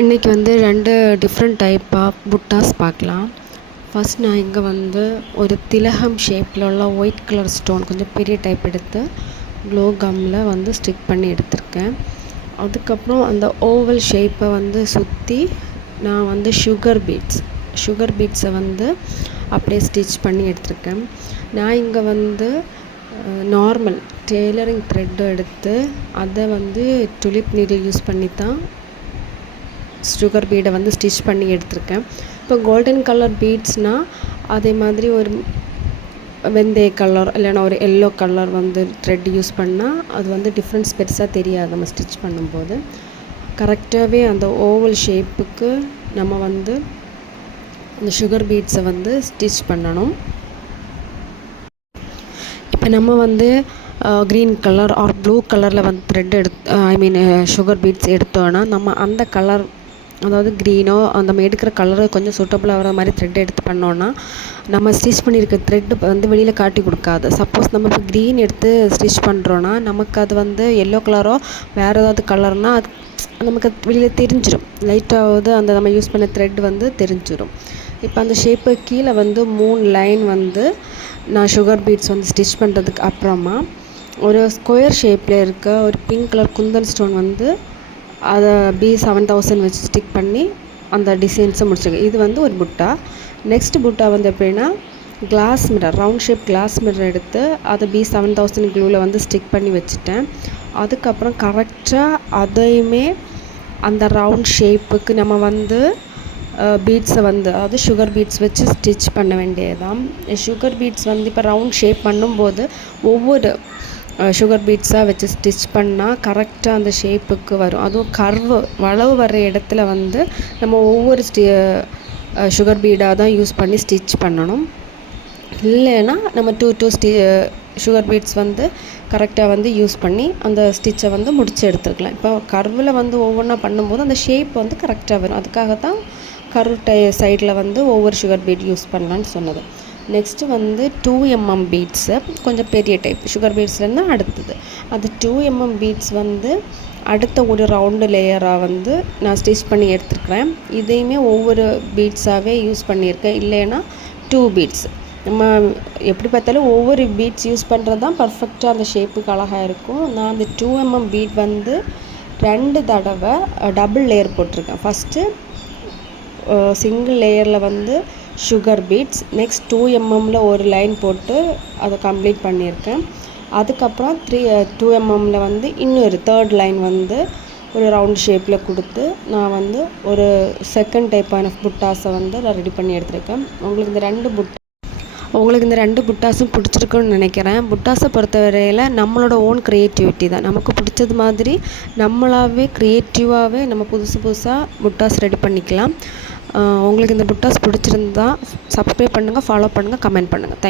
இன்றைக்கி வந்து 2 different type of புட்டாஸ் பார்க்கலாம். ஃபஸ்ட் நான் இங்கே வந்து ஒரு திலகம் ஷேப்பில் உள்ள ஒயிட் கலர் ஸ்டோன் கொஞ்சம் பெரிய டைப் எடுத்து க்ளோ கம்மில் வந்து ஸ்டிக் பண்ணி எடுத்திருக்கேன். அதுக்கப்புறம் அந்த ஓவல் ஷேப்பை வந்து சுற்றி நான் வந்து சுகர் பீட்ஸை வந்து அப்படியே ஸ்டிச் பண்ணி எடுத்திருக்கேன். நான் இங்கே வந்து நார்மல் டெய்லரிங் த்ரெட்டு எடுத்து அதை வந்து டுலிப் நீடில் யூஸ் பண்ணி தான் சுகர் பீடை வந்து ஸ்டிச் பண்ணி எடுத்திருக்கேன். இப்போ கோல்டன் கலர் பீட்ஸ்னால் அதே மாதிரி ஒரு வெந்தய கலர் இல்லைன்னா ஒரு எல்லோ கலர் வந்து த்ரெட் யூஸ் பண்ணால் அது வந்து டிஃப்ரென்ஸ் பெருசாக தெரியாது. நம்ம ஸ்டிச் பண்ணும்போது கரெக்டாகவே அந்த ஓவல் ஷேப்புக்கு நம்ம வந்து இந்த சுகர் பீட்ஸை வந்து ஸ்டிச் பண்ணணும். இப்போ நம்ம வந்து க்ரீன் கலர் ஆர் ப்ளூ கலரில் வந்து த்ரெட் சுகர் பீட்ஸ் எடுத்தோன்னா நம்ம அந்த கலர், அதாவது க்ரீனோ நம்ம எடுக்கிற கலரு கொஞ்சம் சூட்டபுள் ஆகிற மாதிரி த்ரெட் எடுத்து பண்ணோன்னா நம்ம ஸ்டிச் பண்ணியிருக்க த்ரெட்டு வந்து வெளியில் காட்டி கொடுக்காது. சப்போஸ் நம்ம இப்போ க்ரீன் எடுத்து ஸ்டிச் பண்ணுறோன்னா நமக்கு அது வந்து எல்லோ கலரோ வேறு ஏதாவது கலர்னால் அது நமக்கு வெளியில் தெரிஞ்சிடும். லைட்டாவது அந்த நம்ம யூஸ் பண்ண த்ரெட் வந்து தெரிஞ்சிடும். இப்போ அந்த ஷேப்பு கீழே வந்து 3 லைன் வந்து நான் சுகர் பீட்ஸ் வந்து ஸ்டிச் பண்ணுறதுக்கு அப்புறமா ஒரு ஸ்கொயர் ஷேப்பில் இருக்க ஒரு பிங்க் கலர் குந்தன் ஸ்டோன் வந்து அதை B7000 வச்சு ஸ்டிக் பண்ணி அந்த டிசைன்ஸை முடிச்சிருக்கேன். இது வந்து ஒரு புட்டா. நெக்ஸ்ட் புட்டா வந்து எப்படின்னா glass mirror, round shape glass mirror எடுத்து அதை B7000 க்ளூவில் வந்து ஸ்டிக் பண்ணி வச்சுட்டேன். அதுக்கப்புறம் கரெக்டாக அதையுமே அந்த ரவுண்ட் ஷேப்புக்கு நம்ம வந்து பீட்ஸை வந்து அதாவது சுகர் பீட்ஸ் வச்சு ஸ்டிச் பண்ண வேண்டியதுதான். சுகர் பீட்ஸ் வந்து இப்போ ரவுண்ட் ஷேப் பண்ணும்போது ஒவ்வொரு சுகர் பீட்ஸாக வச்சு ஸ்டிச் பண்ணால் கரெக்டாக அந்த ஷேப்புக்கு வரும். அதுவும் வளவு வர்ற இடத்துல வந்து நம்ம ஒவ்வொரு சுகர் பீடாக தான் யூஸ் பண்ணி ஸ்டிச் பண்ணணும். இல்லைன்னா நம்ம 2 சுகர் பீட்ஸ் வந்து கரெக்டாக வந்து யூஸ் பண்ணி அந்த ஸ்டிச்சை வந்து முடித்து எடுத்துருக்கலாம். இப்போ கர்வில் வந்து ஒவ்வொன்றா பண்ணும்போது அந்த ஷேப் வந்து கரெக்டாக வரும். அதுக்காக தான் சைடில் வந்து ஒவ்வொரு சுகர் பீட் யூஸ் பண்ணலான்னு சொன்னது. நெக்ஸ்ட்டு வந்து 2mm பீட்ஸு, கொஞ்சம் பெரிய டைப் சுகர் பீட்ஸ்லேருந்து அடுத்தது அது 2mm பீட்ஸ் வந்து அடுத்த ஒரு ரவுண்டு லேயராக வந்து நான் ஸ்டிச் பண்ணி எடுத்துருக்கிறேன். இதையுமே ஒவ்வொரு பீட்ஸாகவே யூஸ் பண்ணியிருக்கேன். இல்லைன்னா 2 பீட்ஸ் நம்ம எப்படி பார்த்தாலும் ஒவ்வொரு பீட்ஸ் யூஸ் பண்ணுறது தான் பர்ஃபெக்டாக அந்த ஷேப்புக்கு அழகாக இருக்கும். நான் அந்த 2mm பீட் வந்து 2 தடவை டபுள் லேயர் போட்டிருக்கேன். ஃபஸ்ட்டு சிங்கிள் லேயரில் வந்து சுகர் பீட்ஸ், நெக்ஸ்ட் 2mmல ஒரு லைன் போட்டு அதை கம்ப்ளீட் பண்ணியிருக்கேன். அதுக்கப்புறம் 2mmல வந்து இன்னொரு 3rd லைன் வந்து ஒரு ரவுண்ட் ஷேப்பில் கொடுத்து நான் வந்து ஒரு செகண்ட் டைப்பான புட்டாஸை வந்து நான் ரெடி பண்ணி எடுத்திருக்கேன். உங்களுக்கு இந்த 2 புட்டாஸும் பிடிச்சிருக்குன்னு நினைக்கிறேன். புட்டாஸை பொறுத்தவரையில் நம்மளோட ஓன் க்ரியேட்டிவிட்டி தான். நமக்கு பிடிச்சது மாதிரி நம்மளாகவே க்ரியேட்டிவாகவே நம்ம புதுசாக புட்டாஸ் ரெடி பண்ணிக்கலாம். உங்களுக்கு இந்த புட்டாஸ் பிடிச்சிருந்தா சப்ஸ்கிரைப் பண்ணுங்கள், ஃபாலோ பண்ணுங்கள், கமெண்ட் பண்ணுங்கள். தேங்க்யூ.